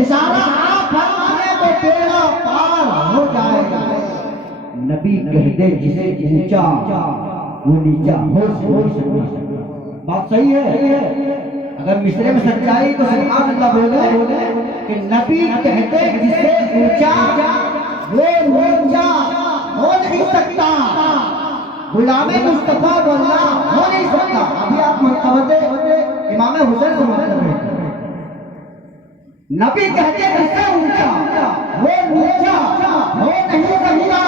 اشارہ آپ فرمائیں تو بیڑا پار ہو جائے گا۔ نبی کہہ دے جسے اونچا وہ نیچا ہو سکتا۔ بات صحیح ہے؟ اگر مصرے میں سچائی تو سبحان اللہ بولے کہ نبی کہتے جسے اونچا وہ نیچا ہو نہیں سکتا، غلام مصطفیٰ واللہ ہو نہیں سکتا۔ ابھی آپ متوجہ امام حسین سے مطلب ہے، نبی کہتے جس سے اونچا وہ نیچا ہو نہیں سکتا،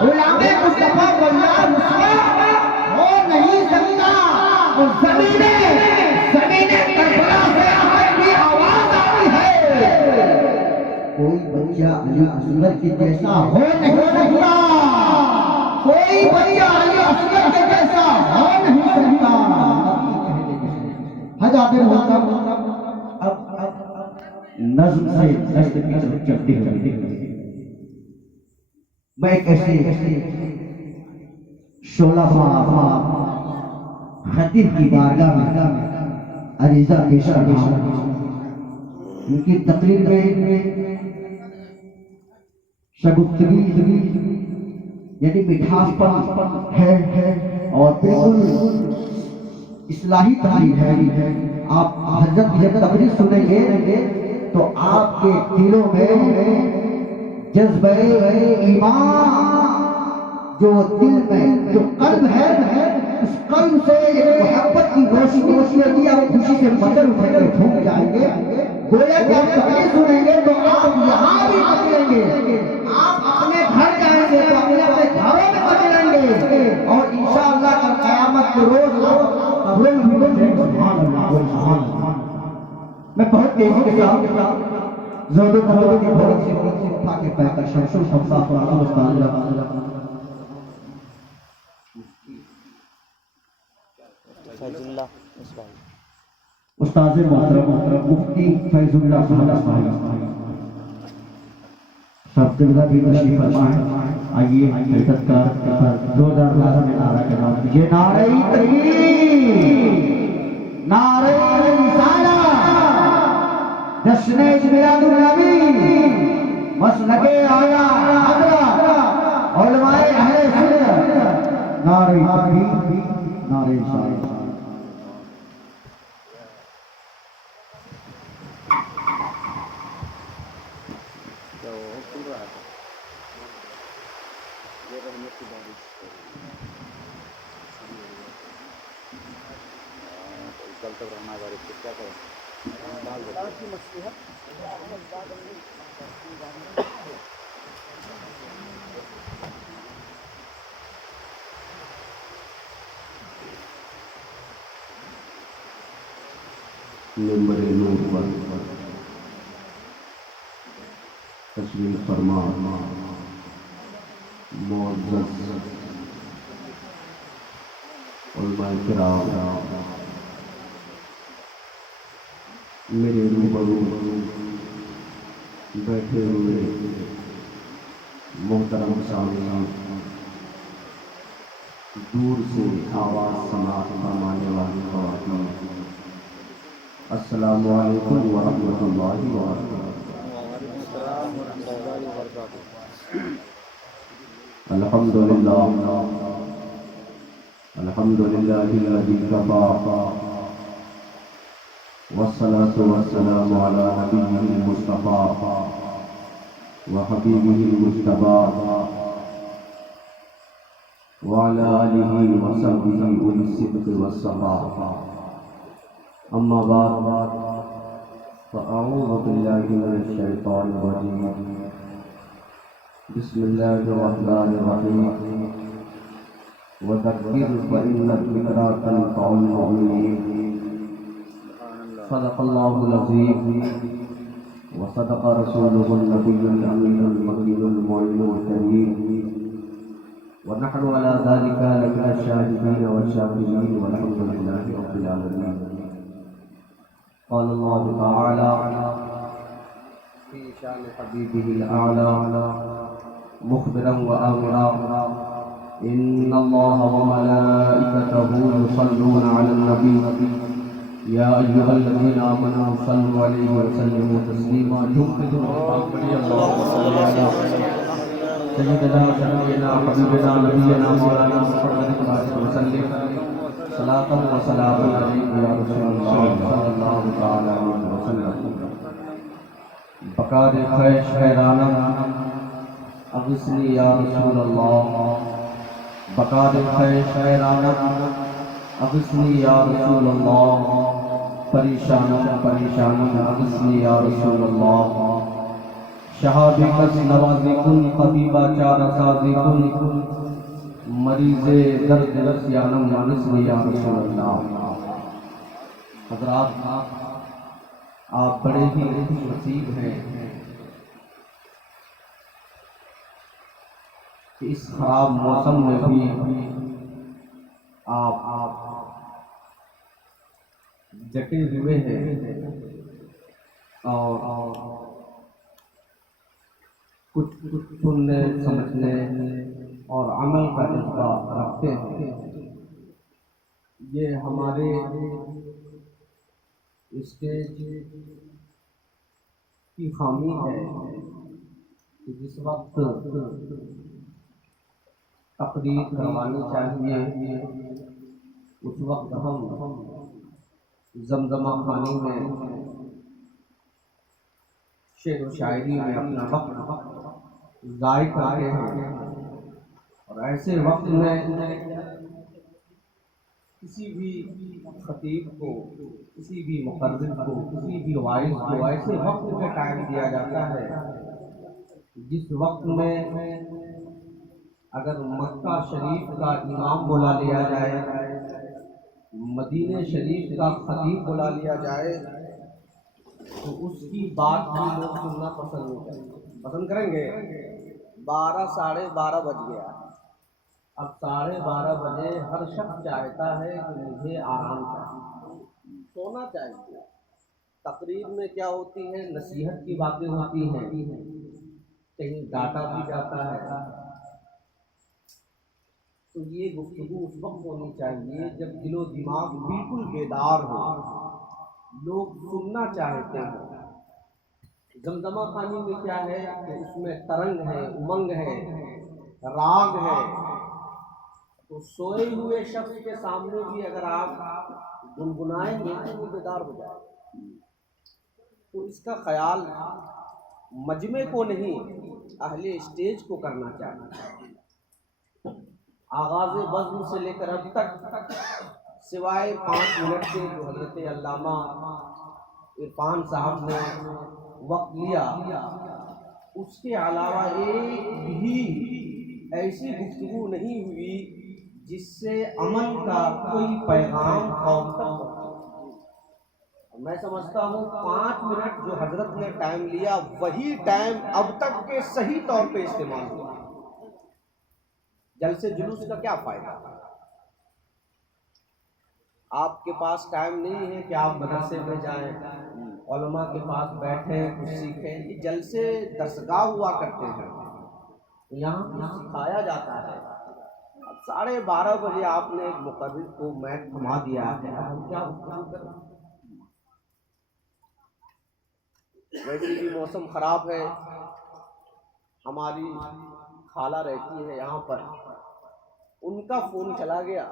غلام مصطفیٰ واللہ رسوا ہو نہیں سکتا۔ اور زمین کربلا سے آج بھی آواز آتی ہے، کوئی بچہ علی اصغر کے جیسا ہو نہیں سکتا، کوئی بچہ علی اصغر کے جیسا ہو نہیں سکتا۔ حضرات محترم اب نظم سے نظم کی طرف چلتے ہوئے میں ایک ایسے شعلہ فام خطیب کی بارگاہ میں عریضہ پیش کرنا ہوں۔ ان کی تقریر میں شگفتگی یعنی مٹھاس پر ہے اور بالکل اصلاحی تقریر ہے۔ آپ حضرت کی جب تقریر سنیں گے تو آپ کے دلوں میں جذبہ ایمان جو دل میں جو قلب ہے اس قلب سے ایک محبت کی روشنی ہوگی، آپ خوشی سے مچل اٹھیں گے، جھوم جائیں گے۔ گویا کہ آپ تقریر سنیں گے تو آپ یہاں بھی مچلیں گے، آپ اپنے گھر جائیں گے تو اپنے گھروں میں مچلیں گے، اور انشاءاللہ کل قیامت کے روز قبروں میں بھی مچلیں گے۔ سبحان اللہ سبحان اللہ۔ میں بہت تیزی کے ساتھ زود و قبول کی بہت سی اٹھا کے پہ کر شمس الحمصاف اور عالم استاد استاذ محترم مفتی فیض اللہ صاحب سب قبلہ بھی تشریف فرمائیں۔ آئیے عزت کا زوردار انداز میں نعرہ کے نام دیجیے، نعرہ تکبیر، نعرہ رسالہ، جشن میلاد النبی، مسلک اعلیٰ حضرت علماء اہل سنت، نعرہ تکبیر، نعرہ رسالہ۔ ممبر نور پر تشریف فرما معزز علماء کرام، میرے روبرو بیٹھے ہوئے محترم سامعین، دور سے آواز سماعت فرمانے والی خواتین، السلام علیکم ورحمۃ اللہ وبرکاتہ۔ الحمدللہ الحمدللہ الذی کفا والصلاة والسلام علی نبیہ المصطفیٰ وحبیبہ المجتبیٰ وعلی آلہ وصحبہ اولی الصدق والصفاء، اما بعد فاعوذ باللہ من الشیطان الرجیم، بسم اللہ الرحمن الرحیم، وذکر فإن الذکریٰ تنفع المؤمنین۔ صدق اللہ العظیم وصدق رسولہ النبی الامین المکین المعین الکریم، ونحن على ذلك لمن الشاهدين والشاكرين والحمد لله رب العالمين۔ قال الله تعالى في شان حبيبه الأعلى مخبرا وآمرا، إن الله وملائكته يصلون على النبي یا ایھا الذین آمنوا صلوا علیہ وسلموا تسلیما اللہم صلی علی سیدنا شفیعنا حبیبنا نبینا مولانا محمد وسلم صلاۃ و سلام علیک یا رسول اللہ صلی اللہ تعالی علیہ وسلم بقاد خیش حیرانہ اغثنی یا رسول اللہ بقاد خیش حیرانہ اغثنی یا رسول اللہ پریشان اغثنی یا رسول اللہ شہابی کس نوازی کن قبیبہ چارہ سازی کن مریض درد رسیانم اغثنی یا رسول اللہ۔ حضرات آپ بڑے ہی خوش نصیب ہیں کہ اس خراب موسم میں بھی آپ ڈٹے ہوئے ہیں اور کچھ سننے سمجھنے اور عمل کا جذبہ رکھتے ہیں۔ یہ ہمارے اسٹیج کی خامی ہے کہ جس وقت تقریر کروانی چاہیے اس وقت ہم زمزمہ خانی میں شعر و شاعری میں اپنا وقت ضائع کرتے ہیں، اور ایسے وقت میں کسی بھی خطیب کو، کسی بھی مقرر کو، کسی بھی وائز کو ایسے وقت میں ٹائم دیا جاتا ہے جس وقت میں اگر مکہ شریف کا امام بلا لیا جائے، مدینہ شریف کا خطیب بلا لیا جائے تو اس کی بات بھی لوگ سننا پسند کریں گے۔ 12 ساڑھے 12 بج گیا، اب 12:30 بجے ہر شخص چاہتا ہے کہ مجھے آرام چاہیے، سونا چاہیے۔ تقریر میں کیا ہوتی ہے؟ نصیحت کی باتیں ہوتی ہیں، کہیں ڈانٹا بھی جاتا ہے، تو یہ گفتگو اس وقت ہونی چاہیے جب دل و دماغ بالکل بیدار ہو، لوگ سننا چاہتے ہیں۔ زمزمہ خانی میں کیا ہے کہ اس میں ترنگ ہے، امنگ ہے، راگ ہے، تو سوئے ہوئے شخص کے سامنے بھی اگر آپ گنگنائیں گے تو وہ بیدار ہو جائے۔ تو اس کا خیال مجمع کو نہیں، اہل اسٹیج کو کرنا چاہیے۔ آغاز بزم سے لے کر اب تک سوائے 5 منٹ کے جو حضرت علامہ عرفان صاحب نے وقت لیا، اس کے علاوہ ایک بھی ایسی گفتگو نہیں ہوئی جس سے عمل کا کوئی پیغام قوم تک پہنچے۔ میں سمجھتا ہوں 5 منٹ جو حضرت نے ٹائم لیا وہی ٹائم اب تک کے صحیح طور پہ استعمال ہوا۔ جلسے جلوس کا کیا فائدہ؟ آپ کے پاس ٹائم نہیں ہے کہ آپ مدرسے میں جائیں، علماء کے پاس بیٹھیں، کچھ سیکھیں۔ یہ جلسے درسگاہ ہوا کرتے ہیں، یہاں کچھ سکھایا جاتا ہے۔ اب 12:30 بجے آپ نے ایک مقرر کو میک تھما دیا ہے، ہم کیا کریں؟ ویسے بھی موسم خراب ہے، ہماری خالہ رہتی ہے یہاں پر، ان کا فون چلا گیا،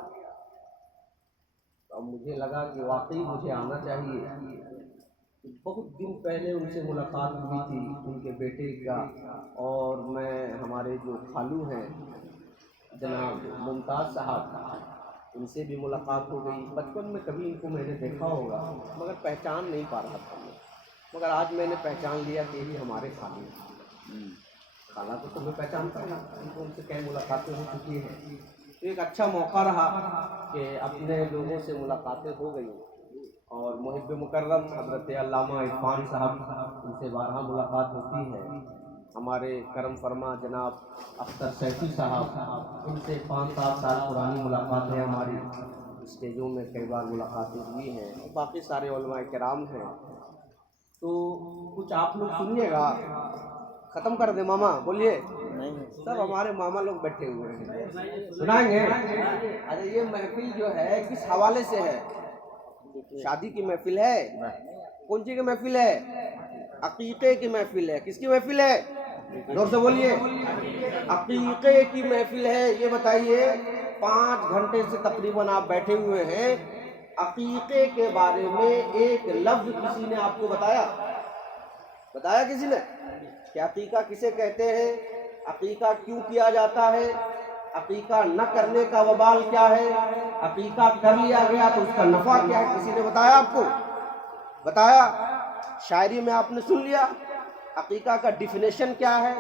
اب مجھے لگا کہ واقعی مجھے آنا چاہیے۔ بہت دن پہلے ان سے ملاقات ہوئی تھی، ان کے بیٹے کا، اور میں ہمارے جو خالو ہیں جناب ممتاز صاحب، ان سے بھی ملاقات ہو گئی۔ بچپن میں کبھی ان کو میں نے دیکھا ہوگا مگر پہچان نہیں پا رہا تھا میں، مگر آج میں نے پہچان لیا کہ یہ ہمارے خالو ہیں۔ خالہ کو تو میں پہچانتا ہوں، ان کو ان سے کئی ملاقاتیں ہو چکی ہیں، تو ایک اچھا موقع رہا کہ اپنے لوگوں سے ملاقاتیں ہو گئی، اور محب مکرم حضرت علامہ عرفان صاحب، ان سے بارہا ملاقات ہوتی ہے۔ ہمارے کرم فرما جناب اختر سیفی صاحب، ان سے 5-7 سال پرانی ملاقات ہے ہماری، اسٹیجوں میں کئی بار ملاقاتیں ہوئی ہیں، اور باقی سارے علماء کرام ہیں۔ تو کچھ آپ لوگ سنیے گا، ختم کر دیں ماما، بولیے سب ہمارے ماما لوگ بیٹھے ہوئے ہیں، سنائیں گے؟ اچھا یہ محفل جو ہے کس حوالے سے ہے؟ شادی کی محفل ہے؟ کون سی کی محفل ہے؟ عقیقے کی محفل ہے. کس کی محفل ہے؟ زور سے بولیے. عقیقے کی محفل ہے. یہ بتائیے 5 گھنٹے سے تقریباً آپ بیٹھے ہوئے ہیں, عقیقے کے بارے میں ایک لفظ کسی نے آپ کو بتایا کسی نے کہ عقیقہ کسے کہتے ہیں, عقیقہ کیوں کیا جاتا ہے, عقیقہ نہ کرنے کا وبال کیا ہے, عقیقہ کر لیا گیا تو اس کا نفع کیا ہے؟ کسی نے بتایا آپ کو؟ بتایا؟ شاعری میں آپ نے سن لیا. عقیقہ کا ڈیفینیشن کیا ہے؟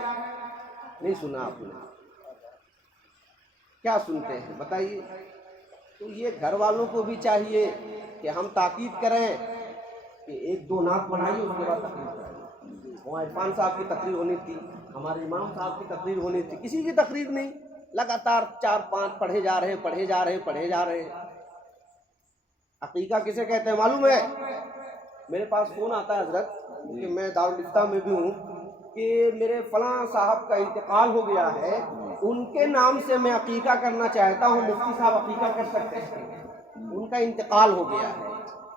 نہیں سنا آپ نے. کیا سنتے ہیں بتائیے. تو یہ گھر والوں کو بھی چاہیے کہ ہم تاکید کریں کہ 1-2 نعت پڑھائیے, اس کے بعد تقریر کرائیے. وہاں عرفان صاحب کی تقریر ہونی تھی, ہمارے امام صاحب کی تقریر ہونی تھی, کسی کی تقریر نہیں. لگاتار 4-5 پڑھے جا رہے ہیں. عقیقہ کسے کہتے ہیں معلوم ہے؟ میرے پاس فون آتا ہے حضرت, کہ میں دارالفتہ میں بھی ہوں, کہ میرے فلاں صاحب کا انتقال ہو گیا ہے, ان کے نام سے میں عقیقہ کرنا چاہتا ہوں, مفتی صاحب عقیقہ کر سکتے ہیں؟ ان کا انتقال ہو گیا ہے.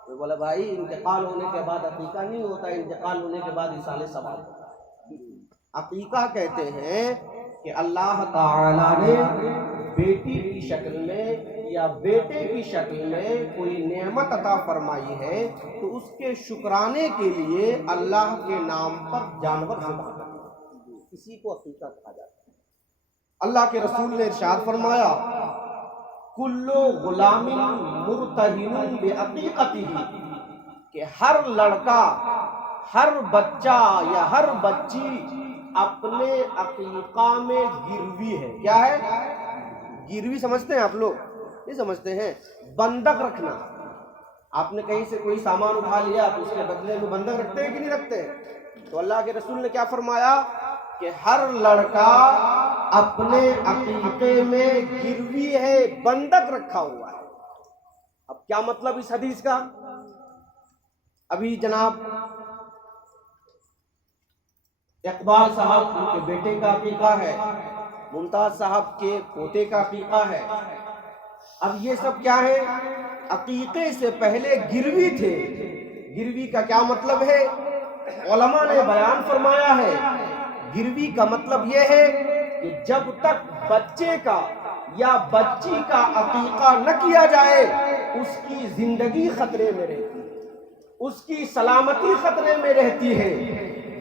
میں بولا بھائی انتقال ہونے کے بعد عقیقہ نہیں ہوتا, انتقال ہونے کے بعد ایصال ثواب ہوتا ہے. عقیقہ کہتے ہیں کہ اللہ تعالیٰ نے بیٹی کی شکل میں یا بیٹے کی شکل میں کوئی نعمت عطا فرمائی ہے, تو اس کے شکرانے کے لیے اللہ کے نام پر جانور ذبح کرنا, اسی کو عقیقہ کہا جاتا ہے. اللہ کے رسول نے ارشاد فرمایا کلو غلام مرتہن بعقیقتہ, کہ ہر لڑکا, ہر بچہ یا ہر بچی اپنے عقیقہ میں گروی ہے. کیا ہے گروی؟ سمجھتے ہیں آپ لوگ؟ نہیں سمجھتے ہیں. بندک رکھنا. آپ نے کہیں سے کوئی سامان اٹھا لیا تو اس کے بدلے میں بندک رکھتے ہیں کہ نہیں رکھتے؟ تو اللہ کے رسول نے کیا فرمایا کہ ہر لڑکا اپنے عقیقے میں گروی ہے, بندک رکھا ہوا ہے. اب کیا مطلب اس حدیث کا؟ ابھی جناب اقبال صاحب ان کے بیٹے کا عقیقہ ہے, ممتاز صاحب کے پوتے کا عقیقہ ہے. اب یہ سب کیا ہے؟ عقیقے سے پہلے گروی تھے. گروی کا کیا مطلب ہے؟ علماء نے بیان فرمایا ہے, گروی کا مطلب یہ ہے کہ جب تک بچے کا یا بچی کا عقیقہ نہ کیا جائے اس کی زندگی خطرے میں رہتی ہے, اس کی سلامتی خطرے میں رہتی ہے.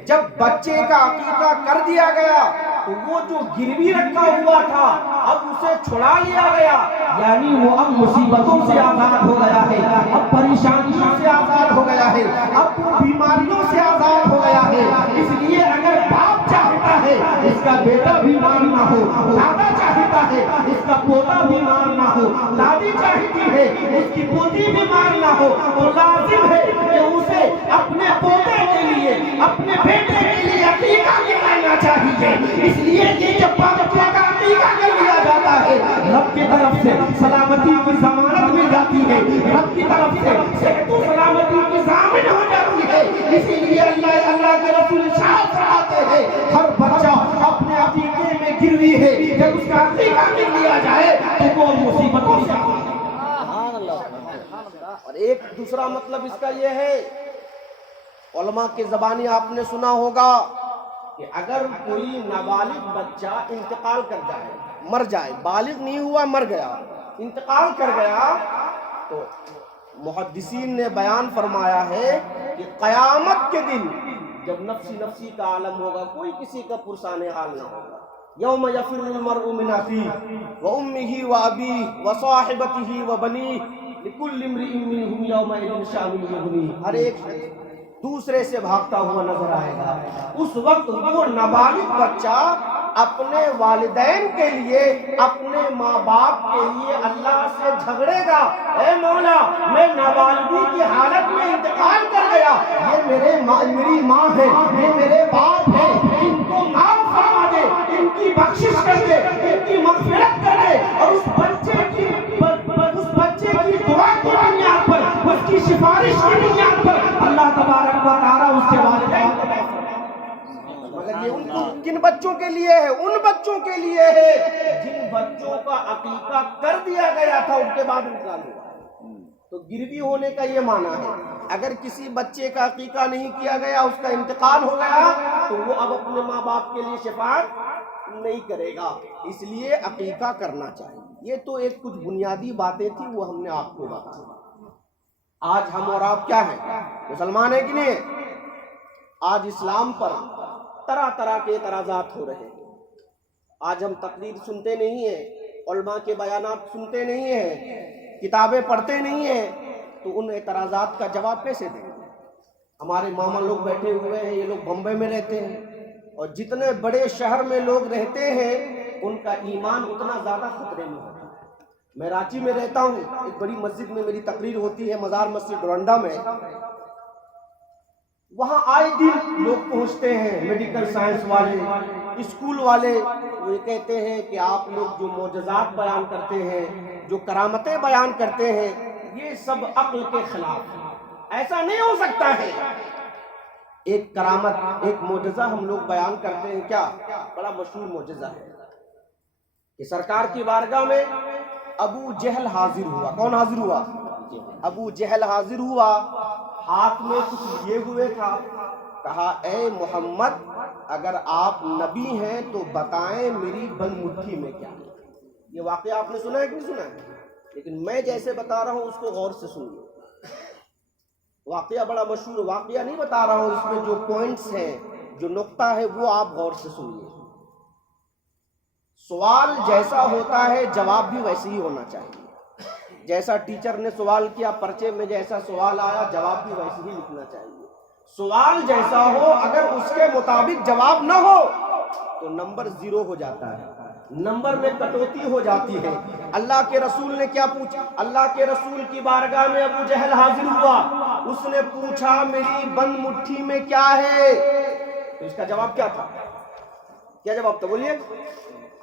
جب بچے کا عقیقہ کر دیا گیا تو وہ جو گروی رکھا ہوا تھا اب اسے چھڑا لیا گیا, یعنی وہ اب مصیبتوں سے آزاد ہو گیا ہے, اب پریشانیوں سے آزاد ہو گیا ہے, اب بیماریوں سے آزاد ہو گیا ہے. اس لیے اگر باپ چاہتا ہے اس کا بیٹا بیمار نہ ہو, دادا چاہتا ہے اس کا پوتا بیمار نہ ہو, دادی چاہتی ہے اس کی پوتی بیمار نہ ہو, تو لازم ہے کہ اسے اپنے پوتے کے لیے, اپنے بیٹے کے لیے عقیقہ کرانا چاہیے. اس لیے کہ جب بچے کا عقیقہ کر لیا جاتا ہے رب کی طرف سے سلامتی کی ضمانت مل جاتی ہے, رب کی طرف سے صحت و سلامتی کی ضامن ہو جاتی ہے. اسی لیے اللہ کے رسول ارشاد فرماتے ہیں ہر بچہ اپنے عقیقے میں گروی ہے, جب اس کا عقیقہ کر لیا جائے تو وہ مصیبتوں سے اور ایک دوسرا مطلب اس کا یہ ہے, علماء کے زبانی آپ نے سنا ہوگا کہ اگر کوئی نابالغ بچہ انتقال کر جائے, مر جائے, بالغ نہیں ہوا مر گیا, انتقال کر گیا, تو محدثین نے بیان فرمایا ہے کہ قیامت کے دن جب نفسی نفسی کا عالم ہوگا, کوئی کسی کا پرسان حال نہ ہوگا. یوم یفر المرء من اخیہ وامہ وابیہ وصاحبتہ وبنیہ لکل امرئ منہم یومئذ شأن یغنیہ. ہر ایک دوسرے سے بھاگتا ہوا نظر آئے گا. اس وقت وہ نابالغ بچہ اپنے والدین کے لیے, اپنے ماں باپ کے لیے اللہ سے جھگڑے گا, اے مولا میں نابالغی کی حالت میں انتقال کر گیا, یہ میری ماں ہے, یہ میرے باپ ہے, ان کو معاف فرما دے, ان کی بخشش کر دے, ان کی مغفرت کر دے. اور اس بچے کی دعا کی بنیاد پر, اس کی سفارش کی بنیاد پر اللہ تبارک و تعالیٰ اس کے والدین کو معاف فرمائے. مگر یہ کن بچوں کے لیے ہے؟ ان بچوں کے لیے ہے جن بچوں کا عقیقہ کر دیا گیا تھا ان کے بعد انتقال ہوا. تو گروی ہونے کا یہ معنی ہے اگر کسی بچے کا عقیقہ نہیں کیا گیا، اس کا انتقال ہو گیا، تو وہ اب اپنے ماں باپ کے لیے شفاعت نہیں کرے گا، اس لیے عقیقہ کرنا چاہیے۔ یہ تو ایک کچھ بنیادی باتیں تھیں، وہ ہم نے آپ کو بتائی۔ آج ہم اور آپ کیا ہیں؟ مسلمان ہیں کہ نہیں ہیں؟ آج اسلام پر طرح طرح کے اعتراضات ہو رہے ہیں۔ آج ہم تقریر سنتے نہیں ہیں، علماء کے بیانات سنتے نہیں ہیں، کتابیں پڑھتے نہیں ہیں، تو ان اعتراضات کا جواب کیسے دیں؟ ہمارے ماما لوگ بیٹھے ہوئے ہیں، یہ لوگ بمبئی میں رہتے ہیں، اور جتنے بڑے شہر میں لوگ رہتے ہیں ان کا ایمان اتنا زیادہ خطرے میں ہوتا ہے۔ میں رانچی میں رہتا ہوں، ایک بڑی مسجد میں میری تقریر ہوتی ہے، مزار مسجد ڈورنڈا میں۔ وہاں آئے دن لوگ پہنچتے ہیں، میڈیکل سائنس والے، اسکول والے، وہ یہ کہتے ہیں کہ آپ لوگ جو معجزات بیان کرتے ہیں، جو کرامتیں بیان کرتے ہیں، یہ سب عقل کے خلاف ہے، ایسا نہیں ہو سکتا ہے۔ ایک کرامت، ایک معجزہ ہم لوگ بیان کرتے ہیں، کیا بڑا مشہور معجزہ ہے کہ سرکار کی بارگاہ میں ابو جہل حاضر ہوا۔ کون حاضر ہوا؟ ابو جہل حاضر ہوا، ہاتھ میں کچھ لیے ہوئے تھا۔ کہا اے محمد، اگر آپ نبی ہیں تو بتائیں میری بند مٹھی میں کیا ہے۔ یہ واقعہ آپ نے سنا ہے کہ نہیں سنا ہے؟ لیکن میں جیسے بتا رہا ہوں اس کو غور سے سنیے۔ واقعہ بڑا مشہور، واقعہ نہیں بتا رہا ہوں، اس میں جو پوائنٹس ہیں، جو نقطہ ہے، وہ آپ غور سے سنیے۔ سوال جیسا ہوتا ہے جواب بھی ویسے ہی ہونا چاہیے۔ جیسا ٹیچر نے سوال کیا، پرچے میں جیسا سوال آیا، جواب بھی ویسے ہی لکھنا چاہیے۔ سوال جیسا ہو، اگر اس کے مطابق جواب نہ ہو تو نمبر 0 ہو جاتا ہے، نمبر میں کٹوتی ہو جاتی ہے۔ اللہ کے رسول نے کیا پوچھا؟ اللہ کے رسول کی بارگاہ میں ابو جہل حاضر ہوا، اس نے پوچھا میری بند مٹھی میں کیا ہے؟ تو اس کا جواب کیا تھا؟ کیا جواب تھا؟ بولیے،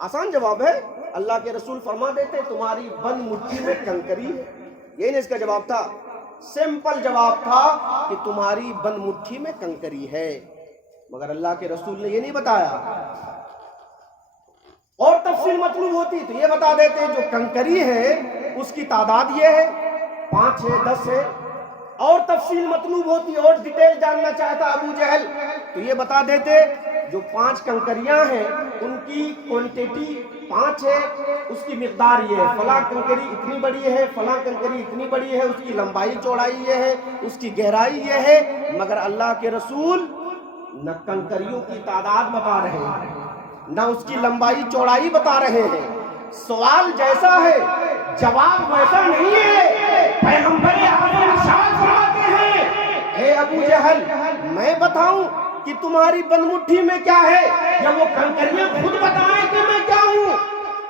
آسان جواب ہے۔ اللہ کے رسول فرما دیتے تمہاری بند مٹھی میں کنکری ہے، یہی نہیں اس کا جواب تھا؟ سمپل جواب تھا کہ تمہاری بند مٹھی میں کنکری ہے، مگر اللہ کے رسول نے یہ نہیں بتایا۔ اور تفصیل مطلوب ہوتی تو یہ بتا دیتے جو کنکری ہے اس کی تعداد یہ ہے، 5 ہے، 10 ہے۔ اور تفصیل مطلوب ہوتی اور ڈیٹیل جاننا چاہتا ابو جہل تو یہ بتا دیتے جو 5 کنکریاں ہیں ان کی کوانٹیٹی 5 ہے، اس کی مقدار یہ ہے، فلاں کنکری اتنی بڑی ہے، فلاں کنکری اتنی بڑی ہے، اس کی لمبائی چوڑائی یہ ہے، اس کی گہرائی یہ ہے۔ مگر اللہ کے رسول نہ کنکریوں کی تعداد بتا رہے ہیں، نہ اس کی لمبائی چوڑائی بتا رہے ہیں۔ سوال جیسا ہے جواب ویسا نہیں ہے۔ پیغمبر اعظم ارشاد فرماتے ہیں اے ابو جہل، میں بتاؤں کہ تمہاری بند مٹھی میں کیا ہے، یا وہ کنکریاں خود بتائیں کہ میں کیا ہوں؟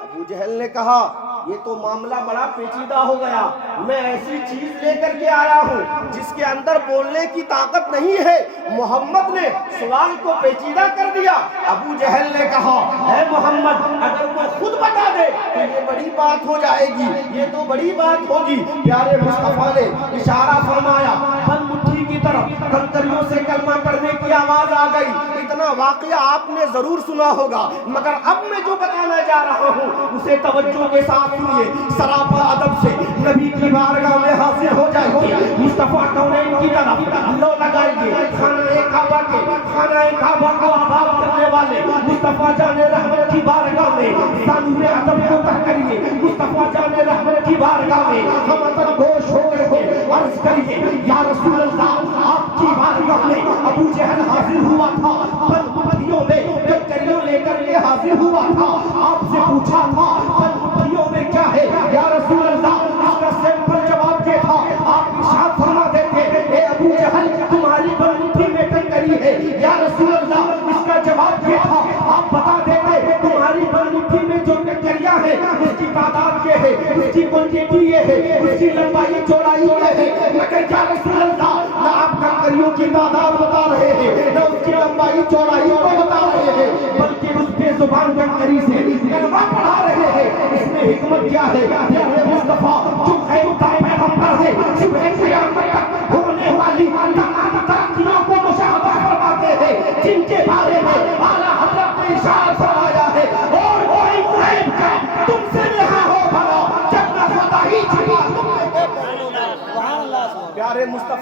ابو جہل نے کہا یہ تو معاملہ بڑا پیچیدہ ہو گیا، میں ایسی چیز لے کر کے آیا ہوں جس کے اندر بولنے کی طاقت نہیں ہے۔ محمد نے سوال کو پیچیدہ کر دیا۔ ابو جہل نے کہا اے محمد، اگر وہ خود بتا دے تو یہ بڑی بات ہو جائے گی، یہ تو بڑی بات ہوگی۔ پیارے مصطفیٰ نے اشارہ فرمایا بند مٹھی کی طرف، کنکریوں سے کلمہ پڑھنے کی آواز آ گئی۔ اتنا واقعہ آپ نے ضرور سنا ہوگا، مگر اب میں جو بتانا جا رہا ہوں اسے توجہ کے ساتھ سنیے، سراپا ادب سے نبی کی بارگاہ میں حاضر ہو جائیے، مصطفیٰ کونین کی طرف لو لگائیے، خانہ کعبہ کو آباد کرنے والے مصطفیٰ جان رحمت کی بارگاہ میں ضمیر ادب کو طے کریے، مصطفیٰ جان رحمت کی بارگاہ میں ہم ادب گوش ہو کر کے عرض کریے یا رسول اللہ، آپ کی بارگاہ میں ابو جہل حاضر ہوا تھا، بند مٹھیوں میں کنکریوں لے کر کے حاضر ہوا تھا، آپ سے پوچھا تھا بند مٹھیوں میں کیا ہے یا رسول اللہ؟ اس کا سمپل جواب یہ تھا، آپ ارشاد فرما دیتے اے ابو جہل تمہاری بند مٹھی میں کنکری ہے یا رسول اللہ؟ اس کا جواب یہ تھا، آپ بتا دیتے تمہاری بند مٹھی میں جو کنکریاں ہیں اس کی تعداد یہ ہے، اس کی کوانٹیٹی یہ ہے، اس کی لمبائی چوڑائی یہ ہے۔ مگر یا رسول اللہ، نہ آپ کنکریوں کی تعداد بتا رہے ہیں، نہ اس کی لمبائی چوڑائی کو بتا رہے ہیں، بلکہ اس پہ زبان کنکری سے کلمہ پڑھا رہے ہیں۔ اس میں حکمت کیا ہے؟ پیارے مصطفیٰ جو خیر کا پیغمبر ہے، صبح قیامت تک ہونے والی تمام ترقیوں کو مشاہدہ فرماتے ہیں، جن کے بارے میں اعلیٰ حضرت نے ارشاد فرمایا ہے اور کوئی غیب کا تم سے رہا ہو بھلا جب نہ خدا ہی چھپا تم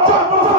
1400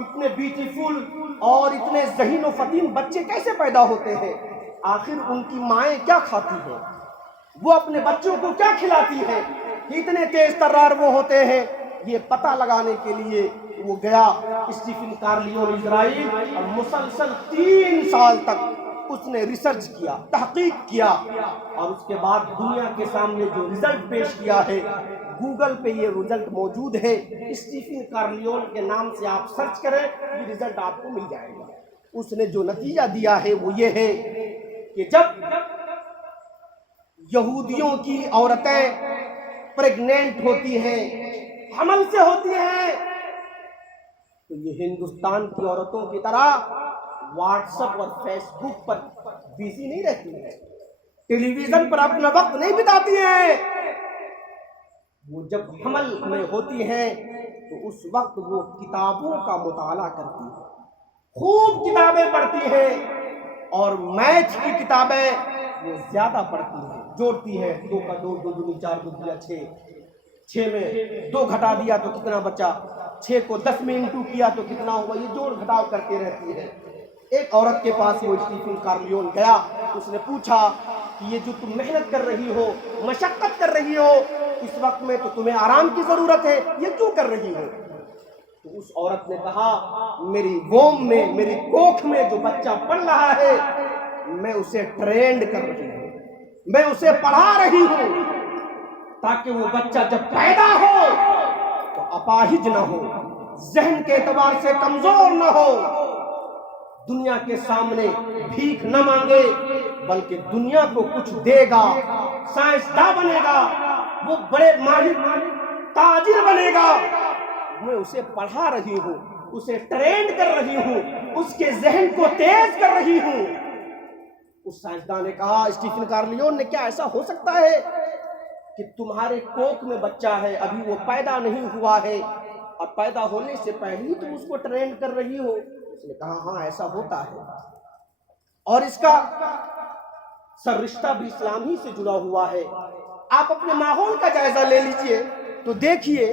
اتنے بیوٹیفل اور اتنے ذہین و فطین بچے کیسے پیدا ہوتے ہیں؟ آخر ان کی مائیں کیا کھاتی ہیں؟ وہ اپنے بچوں کو کیا کھلاتی ہیں؟ اتنے تیز ترار وہ ہوتے ہیں؟ یہ پتہ لگانے کے لیے وہ گیا اسٹیفن کارلیون اسرائیل، اور مسلسل 3 سال تک اس نے ریسرچ کیا، تحقیق کیا، اور اس کے بعد دنیا کے سامنے جو رزلٹ پیش کیا ہے، گوگل پہ یہ رزلٹ موجود ہے، اسٹیفن کارلیون کے نام سے آپ سرچ کریں، یہ رزلٹ آپ کو مل جائے گا۔ اس نے جو نتیجہ دیا ہے وہ یہ ہے کہ جب یہودیوں کی عورتیں پریگنینٹ ہوتی ہیں، حمل سے ہوتی ہیں، تو یہ ہندوستان کی عورتوں کی طرح واٹس ایپ اور فیس بک پر بیزی نہیں رہتی ہیں، ٹیلی ویژن پر اپنا وقت نہیں بتاتی ہیں۔ وہ جب حمل میں ہوتی ہیں تو اس وقت وہ کتابوں کا مطالعہ کرتی ہیں، خوب کتابیں پڑھتی ہیں، اور میتھ کی کتابیں وہ زیادہ پڑھتی ہیں، جوڑتی ہیں، 2 کا 2 2 دو 4 2 دیا 6، 6 میں 2 گھٹا دیا تو کتنا بچا، 6 کو 10 میں انٹو کیا تو کتنا ہوا، یہ جوڑ گھٹاؤ کرتی رہتی ہے۔ ایک عورت کے پاس وہ اسٹیفن کارلیون گیا، اس نے پوچھا کہ یہ جو تم محنت کر رہی ہو، مشقت کر رہی ہو، اس وقت میں تو تمہیں آرام کی ضرورت ہے، یہ کیوں کر رہی ہو؟ تو اس عورت نے کہا میری ووم میں، میری کوکھ میں جو بچہ پڑھ رہا ہے، میں اسے ٹرینڈ کر رہی ہوں، میں اسے پڑھا رہی ہوں، تاکہ وہ بچہ جب پیدا ہو تو اپاہج نہ ہو، ذہن کے اعتبار سے کمزور نہ ہو، دنیا کے سامنے بھیک نہ مانگے، بلکہ دنیا کو کچھ دے گا، سائنسداں بنے گا، وہ بڑے ماہر تاجر بنے گا۔ میں اسے پڑھا رہی ہوں، اسے ٹرینڈ کر رہی ہوں، اس کے ذہن کو تیز کر رہی ہوں۔ اس سائنسداں نے کہا، اسٹیفن کارلیون نے، کیا ایسا ہو سکتا ہے کہ تمہارے کوکھ میں بچہ ہے، ابھی وہ پیدا نہیں ہوا ہے، اور پیدا ہونے سے پہلے ہی تم اس کو ٹرینڈ کر رہی ہو؟ اس نے کہا ہاں ایسا ہوتا ہے، اور اس کا سر رشتہ بھی اسلام ہی سے جڑا ہوا ہے۔ آپ اپنے ماحول کا جائزہ لے لیجئے تو دیکھیے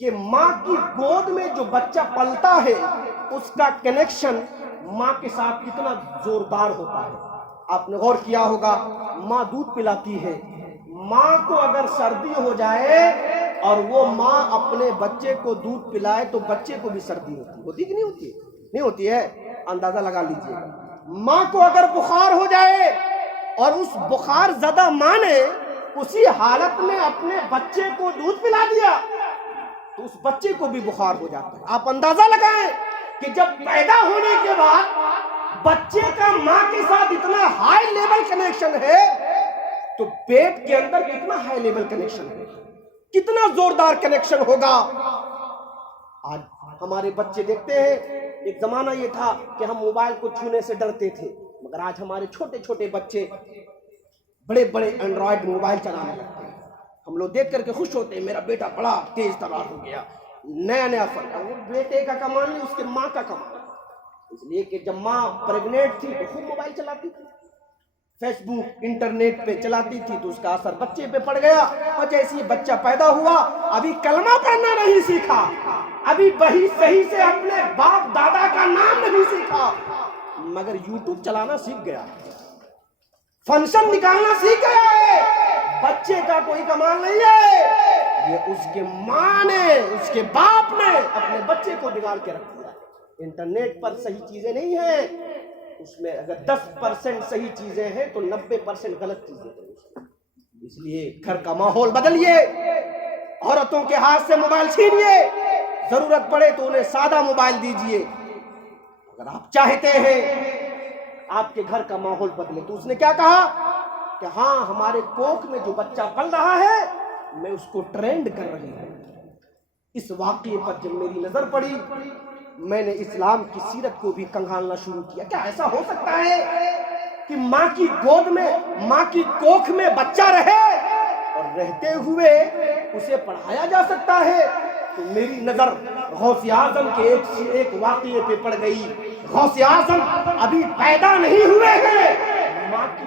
کہ ماں کی گود میں جو بچہ پلتا ہے اس کا کنیکشن ماں کے ساتھ کتنا زوردار ہوتا ہے۔ آپ نے غور کیا ہوگا، ماں دودھ پلاتی ہے، ماں کو اگر سردی ہو جائے اور وہ ماں اپنے بچے کو دودھ پلائے تو بچے کو بھی سردی ہوتی کہ نہیں ہوتی؟ نہیں ہوتی ہے، اندازہ لگا لیجئے۔ ماں کو اگر بخار ہو جائے اور اس بخار زدہ ماں نے اسی حالت میں اپنے بچے کو دودھ پلا دیا تو اس بچے کو بھی بخار ہو جاتا ہے۔ آپ اندازہ لگائیں کہ جب پیدا ہونے کے بعد بچے کا ماں کے ساتھ اتنا ہائی لیول کنیکشن ہے تو پیٹ کے اندر کتنا ہائی لیول کنیکشن ہے، کتنا زوردار کنیکشن ہوگا۔ آج ہمارے بچے دیکھتے ہیں، ایک زمانہ یہ تھا کہ ہم موبائل کو چھونے سے ڈرتے تھے، مگر آج ہمارے چھوٹے چھوٹے بچے بڑے بڑے اینڈرائڈ موبائل چلانے لگتے ہیں۔ ہم لوگ دیکھ کر کے خوش ہوتے ہیں، میرا بیٹا بڑا تیز ترار ہو گیا، نیا نیا فرق ہے۔ وہ بیٹے کا کمال نہیں، اس کے ماں کا کمال، اس لیے کہ جب ماں پریگنینٹ تھی تو خوب موبائل چلاتی تھی، فیس بک انٹرنیٹ پہ چلاتی تھی، تو اس کا اثر بچے پہ پڑ گیا، اور جیسے ہی بچہ پیدا ہوا ابھی کلمہ پڑھنا نہیں سیکھا، ابھی بہی صحیح سے اپنے باپ دادا کا نام نہیں سیکھا، مگر یوٹیوب چلانا سیکھ گیا، فنکشن نکالنا سیکھ گیا ہے۔ بچے کا کوئی کمال نہیں ہے، یہ اس کے ماں نے، اس کے باپ نے اپنے بچے کو بگاڑ کے رکھ دیا۔ انٹرنیٹ پر صحیح چیزیں نہیں ہیں، اس میں اگر 10% صحیح چیزیں ہیں تو 90% غلط چیزیں ہیں۔ اس لیے گھر کا ماحول بدلیے، عورتوں کے ہاتھ سے موبائل چھینیے، ضرورت پڑے تو انہیں سادہ موبائل دیجیے۔ اگر آپ چاہتے ہیں آپ کے گھر کا ماحول بدلے، تو اس نے کیا کہا کہ ہاں ہمارے کوکھ میں جو بچہ پل رہا ہے میں اس کو ٹرینڈ کر رہی ہوں۔ اس واقعے پر جب میری نظر پڑی میں نے اسلام کی سیرت کو بھی کنگھالنا شروع کیا۔ کیا ایسا ہو سکتا ہے کہ ماں کی گود میں، ماں کی کوکھ میں بچہ رہے اور رہتے ہوئے اسے پڑھایا جا سکتا ہے؟ تو میری نظر غوث اعظم کے ایک واقعے پہ پڑ گئی۔ غوث اعظم ابھی پیدا نہیں ہوئے ہیں، ماں کی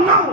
9